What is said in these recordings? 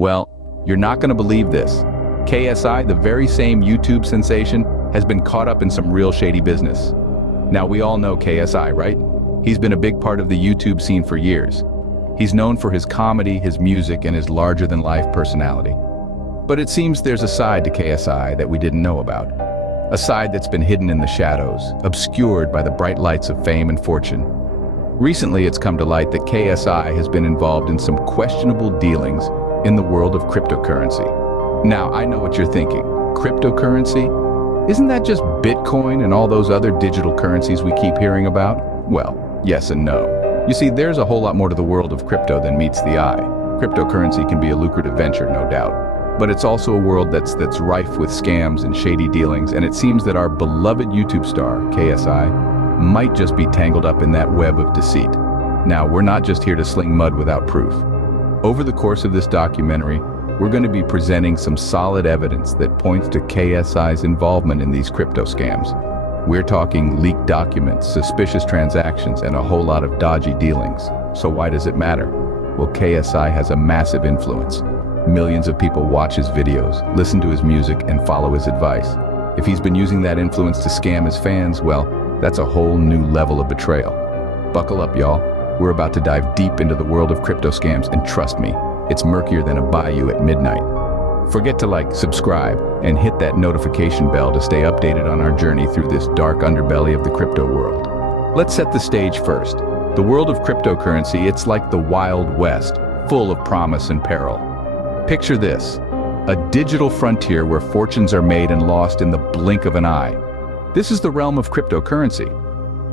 Well, you're not going to believe this. KSI, the very same YouTube sensation, has been caught up in some real shady business. Now, we all know KSI, right? He's been a big part of the YouTube scene for years. He's known for his comedy, his music, and his larger-than-life personality. But it seems there's a side to KSI that we didn't know about. A side that's been hidden in the shadows, obscured by the bright lights of fame and fortune. Recently, it's come to light that KSI has been involved in some questionable dealings in the world of cryptocurrency. Now, I know what you're thinking. Cryptocurrency? Isn't that just Bitcoin and all those other digital currencies we keep hearing about? Well, yes and no. You see, there's a whole lot more to the world of crypto than meets the eye. Cryptocurrency can be a lucrative venture, no doubt. But it's also a world that's rife with scams and shady dealings, and it seems that our beloved YouTube star, KSI, might just be tangled up in that web of deceit. Now, we're not just here to sling mud without proof. Over the course of this documentary, we're going to be presenting some solid evidence that points to KSI's involvement in these crypto scams. We're talking leaked documents, suspicious transactions, and a whole lot of dodgy dealings. So why does it matter? Well, KSI has a massive influence. Millions of people watch his videos, listen to his music, and follow his advice. If he's been using that influence to scam his fans, well, that's a whole new level of betrayal. Buckle up, y'all. We're about to dive deep into the world of crypto scams, and trust me, it's murkier than a bayou at midnight. Forget to like, subscribe, and hit that notification bell to stay updated on our journey through this dark underbelly of the crypto world. Let's set the stage first. The world of cryptocurrency, it's like the Wild West, full of promise and peril. Picture this, a digital frontier where fortunes are made and lost in the blink of an eye. This is the realm of cryptocurrency.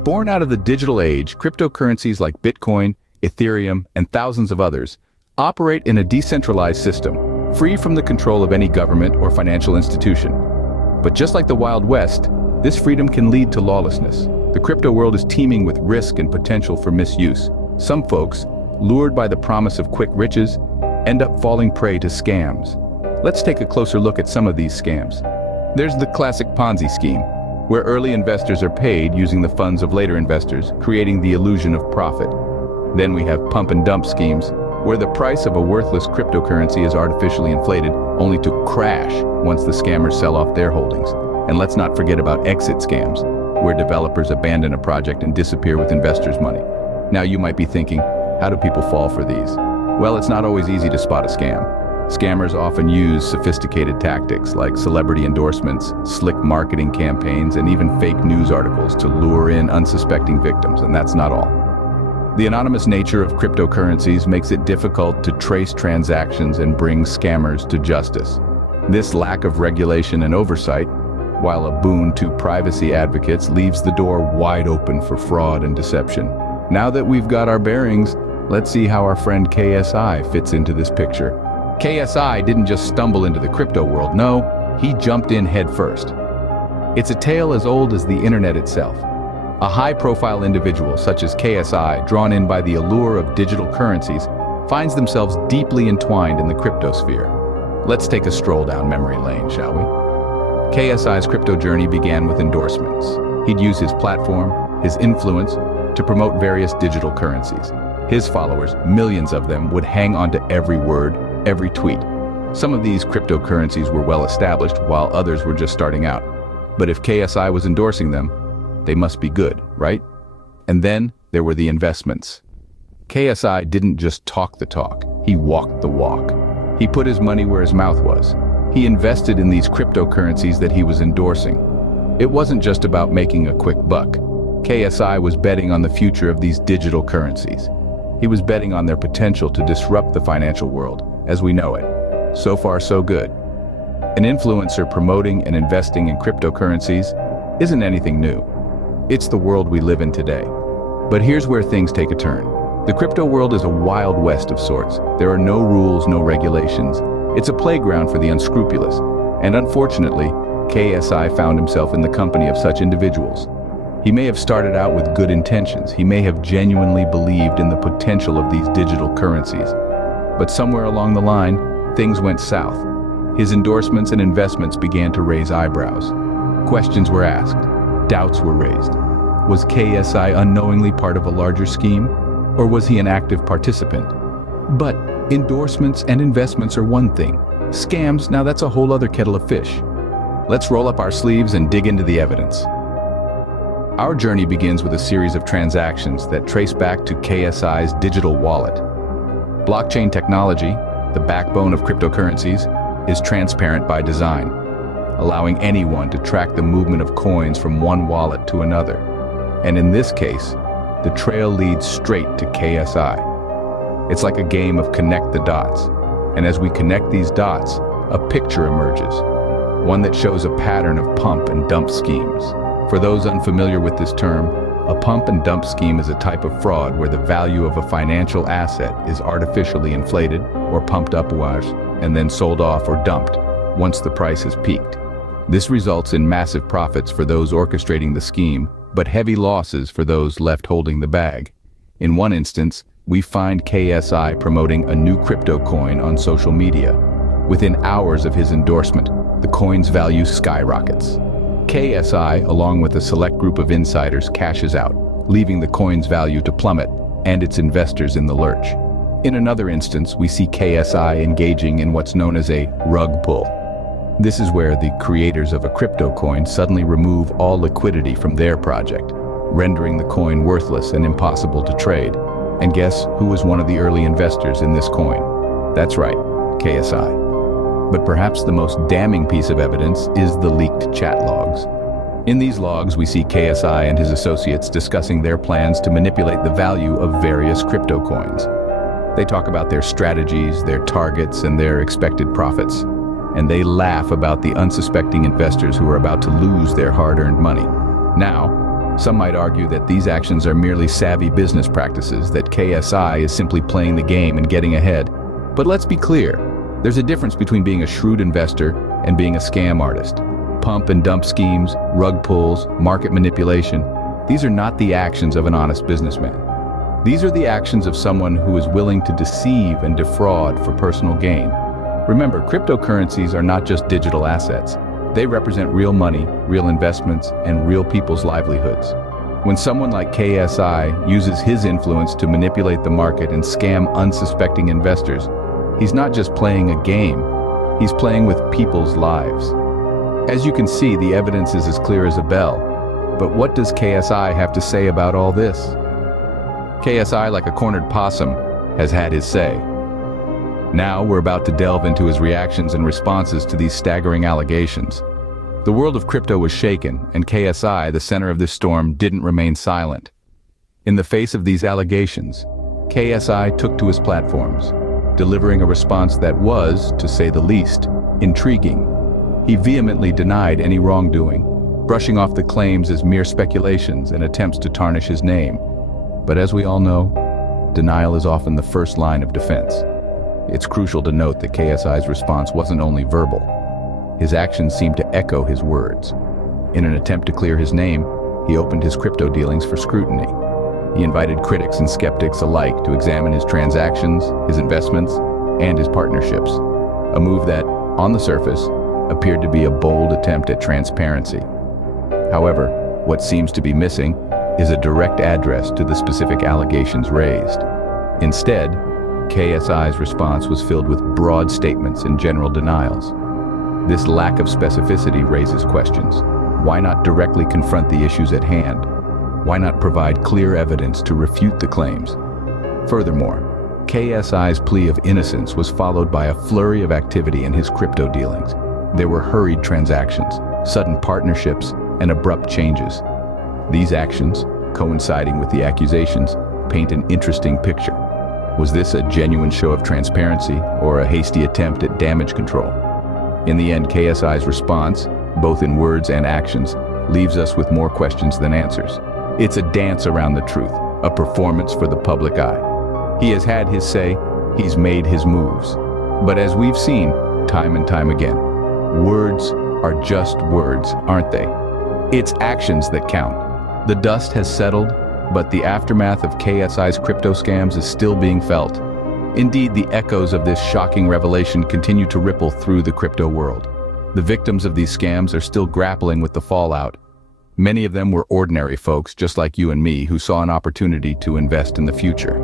Born out of the digital age, cryptocurrencies like Bitcoin, Ethereum, and thousands of others operate in a decentralized system, free from the control of any government or financial institution. But just like the Wild West, this freedom can lead to lawlessness. The crypto world is teeming with risk and potential for misuse. Some folks, lured by the promise of quick riches, end up falling prey to scams. Let's take a closer look at some of these scams. There's the classic Ponzi scheme, where early investors are paid using the funds of later investors, creating the illusion of profit. Then we have pump and dump schemes, where the price of a worthless cryptocurrency is artificially inflated, only to crash once the scammers sell off their holdings. And let's not forget about exit scams, where developers abandon a project and disappear with investors' money. Now you might be thinking, how do people fall for these? Well, it's not always easy to spot a scam. Scammers often use sophisticated tactics like celebrity endorsements, slick marketing campaigns, and even fake news articles to lure in unsuspecting victims, and that's not all. The anonymous nature of cryptocurrencies makes it difficult to trace transactions and bring scammers to justice. This lack of regulation and oversight, while a boon to privacy advocates, leaves the door wide open for fraud and deception. Now that we've got our bearings, let's see how our friend KSI fits into this picture. KSI didn't just stumble into the crypto world, no, he jumped in head first. It's a tale as old as the internet itself. A high-profile individual such as KSI, drawn in by the allure of digital currencies, finds themselves deeply entwined in the cryptosphere. Let's take a stroll down memory lane, shall we? KSI's crypto journey began with endorsements. He'd use his platform, his influence, to promote various digital currencies. His followers, millions of them, would hang on to every word, every tweet. Some of these cryptocurrencies were well established, while others were just starting out. But if KSI was endorsing them, they must be good, right? And then there were the investments. KSI didn't just talk the talk, he walked the walk. He put his money where his mouth was. He invested in these cryptocurrencies that he was endorsing. It wasn't just about making a quick buck. KSI was betting on the future of these digital currencies. He was betting on their potential to disrupt the financial world as we know it. So far, so good. An influencer promoting and investing in cryptocurrencies isn't anything new. It's the world we live in today. But here's where things take a turn. The crypto world is a wild west of sorts. There are no rules, no regulations. It's a playground for the unscrupulous. And unfortunately, KSI found himself in the company of such individuals. He may have started out with good intentions. He may have genuinely believed in the potential of these digital currencies. But somewhere along the line, things went south. His endorsements and investments began to raise eyebrows. Questions were asked. Doubts were raised. Was KSI unknowingly part of a larger scheme? Or was he an active participant? But Endorsements and investments are one thing. Scams, now that's a whole other kettle of fish. Let's roll up our sleeves and dig into the evidence. Our journey begins with a series of transactions that trace back to KSI's digital wallet. Blockchain technology, the backbone of cryptocurrencies, is transparent by design, allowing anyone to track the movement of coins from one wallet to another. And in this case, the trail leads straight to KSI. It's like a game of connect the dots. And as we connect these dots, a picture emerges, one that shows a pattern of pump and dump schemes. For those unfamiliar with this term, a pump and dump scheme is a type of fraud where the value of a financial asset is artificially inflated or pumped upwards and then sold off or dumped once the price has peaked. This results in massive profits for those orchestrating the scheme, but heavy losses for those left holding the bag. In one instance, we find KSI promoting a new crypto coin on social media. Within hours of his endorsement, the coin's value skyrockets. KSI, along with a select group of insiders, cashes out, leaving the coin's value to plummet and its investors in the lurch. In another instance, we see KSI engaging in what's known as a rug pull. This is where the creators of a crypto coin suddenly remove all liquidity from their project, rendering the coin worthless and impossible to trade. And guess who was one of the early investors in this coin? That's right, KSI. But perhaps the most damning piece of evidence is the leaked chat logs. In these logs, we see KSI and his associates discussing their plans to manipulate the value of various crypto coins. They talk about their strategies, their targets, and their expected profits. And they laugh about the unsuspecting investors who are about to lose their hard-earned money. Now, some might argue that these actions are merely savvy business practices, that KSI is simply playing the game and getting ahead. But let's be clear. There's a difference between being a shrewd investor and being a scam artist. Pump and dump schemes, rug pulls, market manipulation, these are not the actions of an honest businessman. These are the actions of someone who is willing to deceive and defraud for personal gain. Remember, cryptocurrencies are not just digital assets. They represent real money, real investments, and real people's livelihoods. When someone like KSI uses his influence to manipulate the market and scam unsuspecting investors, he's not just playing a game, he's playing with people's lives. As you can see, the evidence is as clear as a bell. But what does KSI have to say about all this? KSI, like a cornered possum, has had his say. Now we're about to delve into his reactions and responses to these staggering allegations. The world of crypto was shaken, and KSI, the center of this storm, didn't remain silent. In the face of these allegations, KSI took to his platforms, delivering a response that was, to say the least, intriguing. He vehemently denied any wrongdoing, brushing off the claims as mere speculations and attempts to tarnish his name. But as we all know, denial is often the first line of defense. It's crucial to note that KSI's response wasn't only verbal. His actions seemed to echo his words. In an attempt to clear his name, he opened his crypto dealings for scrutiny. He invited critics and skeptics alike to examine his transactions, his investments, and his partnerships. A move that, on the surface, appeared to be a bold attempt at transparency. However, what seems to be missing is a direct address to the specific allegations raised. Instead, KSI's response was filled with broad statements and general denials. This lack of specificity raises questions. Why not directly confront the issues at hand? Why not provide clear evidence to refute the claims? Furthermore, KSI's plea of innocence was followed by a flurry of activity in his crypto dealings. There were hurried transactions, sudden partnerships, and abrupt changes. These actions, coinciding with the accusations, paint an interesting picture. Was this a genuine show of transparency or a hasty attempt at damage control? In the end, KSI's response, both in words and actions, leaves us with more questions than answers. It's a dance around the truth, a performance for the public eye. He has had his say, he's made his moves. But as we've seen, time and time again, words are just words, aren't they? It's actions that count. The dust has settled, but the aftermath of KSI's crypto scams is still being felt. Indeed, the echoes of this shocking revelation continue to ripple through the crypto world. The victims of these scams are still grappling with the fallout. Many of them were ordinary folks, just like you and me, who saw an opportunity to invest in the future.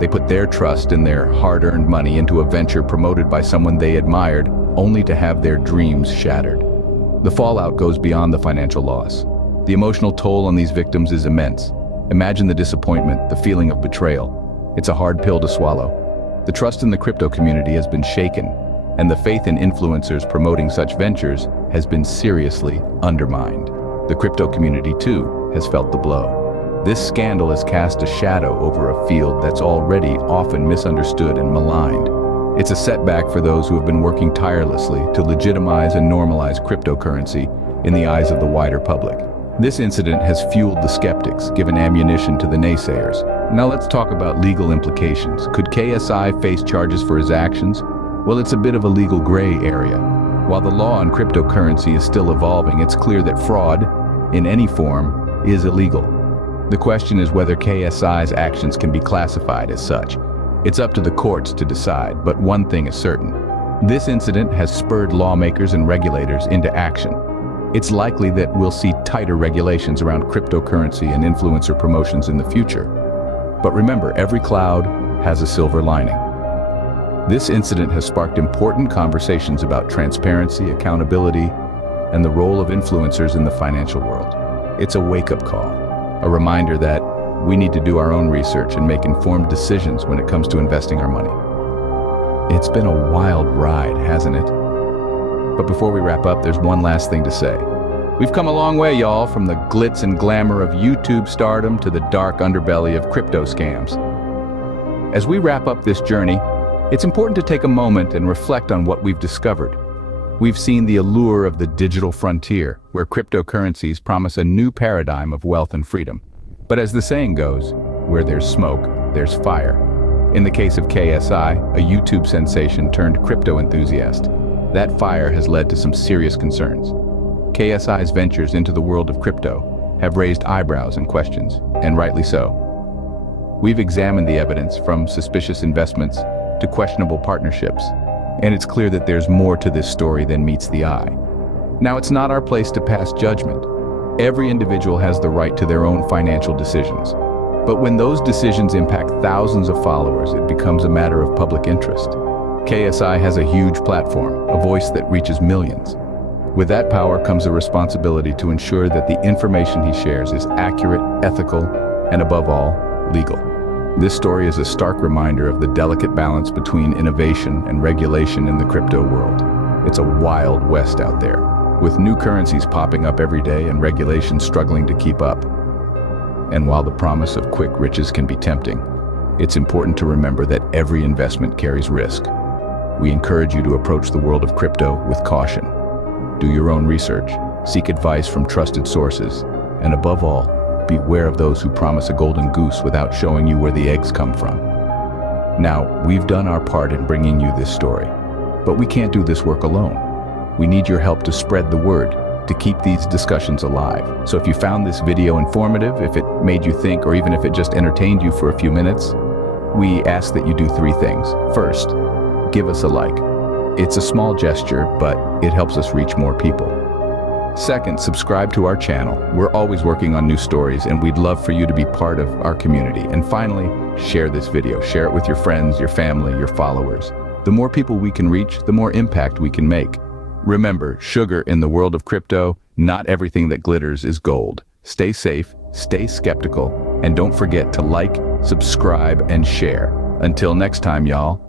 They put their trust and their hard-earned money into a venture promoted by someone they admired, only to have their dreams shattered. The fallout goes beyond the financial loss. The emotional toll on these victims is immense. Imagine the disappointment, the feeling of betrayal. It's a hard pill to swallow. The trust in the crypto community has been shaken, and the faith in influencers promoting such ventures has been seriously undermined. The crypto community, too, has felt the blow. This scandal has cast a shadow over a field that's already often misunderstood and maligned. It's a setback for those who have been working tirelessly to legitimize and normalize cryptocurrency in the eyes of the wider public. This incident has fueled the skeptics, given ammunition to the naysayers. Now let's talk about legal implications. Could KSI face charges for his actions? Well, it's a bit of a legal gray area. While the law on cryptocurrency is still evolving, it's clear that fraud, in any form, is illegal. The question is whether KSI's actions can be classified as such. It's up to the courts to decide, but one thing is certain. This incident has spurred lawmakers and regulators into action. It's likely that we'll see tighter regulations around cryptocurrency and influencer promotions in the future. But remember, every cloud has a silver lining. This incident has sparked important conversations about transparency, accountability, and the role of influencers in the financial world. It's a wake-up call. A reminder that we need to do our own research and make informed decisions when it comes to investing our money. It's been a wild ride, hasn't it? But before we wrap up, there's one last thing to say. We've come a long way, y'all, from the glitz and glamour of YouTube stardom to the dark underbelly of crypto scams. As we wrap up this journey, it's important to take a moment and reflect on what we've discovered. We've seen the allure of the digital frontier, where cryptocurrencies promise a new paradigm of wealth and freedom. But as the saying goes, where there's smoke, there's fire. In the case of KSI, a YouTube sensation turned crypto enthusiast, that fire has led to some serious concerns. KSI's ventures into the world of crypto have raised eyebrows and questions, and rightly so. We've examined the evidence from suspicious investments to questionable partnerships, and it's clear that there's more to this story than meets the eye. Now, it's not our place to pass judgment. Every individual has the right to their own financial decisions. But when those decisions impact thousands of followers, it becomes a matter of public interest. KSI has a huge platform, a voice that reaches millions. With that power comes a responsibility to ensure that the information he shares is accurate, ethical, and above all, legal. This story is a stark reminder of the delicate balance between innovation and regulation in the crypto world. It's a wild west out there, with new currencies popping up every day and regulations struggling to keep up. And while the promise of quick riches can be tempting, it's important to remember that every investment carries risk. We encourage you to approach the world of crypto with caution. Do your own research, seek advice from trusted sources, and above all, beware of those who promise a golden goose without showing you where the eggs come from. Now, we've done our part in bringing you this story, but we can't do this work alone. We need your help to spread the word, to keep these discussions alive. So if you found this video informative, if it made you think, or even if it just entertained you for a few minutes, we ask that you do 3 things. First, give us a like. It's a small gesture, but it helps us reach more people. Second, subscribe to our channel. We're always working on new stories, and we'd love for you to be part of our community. And finally, share this video. Share it with your friends, your family, your followers. The more people we can reach, the more impact we can make. Remember, sugar in the world of crypto, not everything that glitters is gold. Stay safe, stay skeptical, and don't forget to like, subscribe, and share. Until next time, y'all.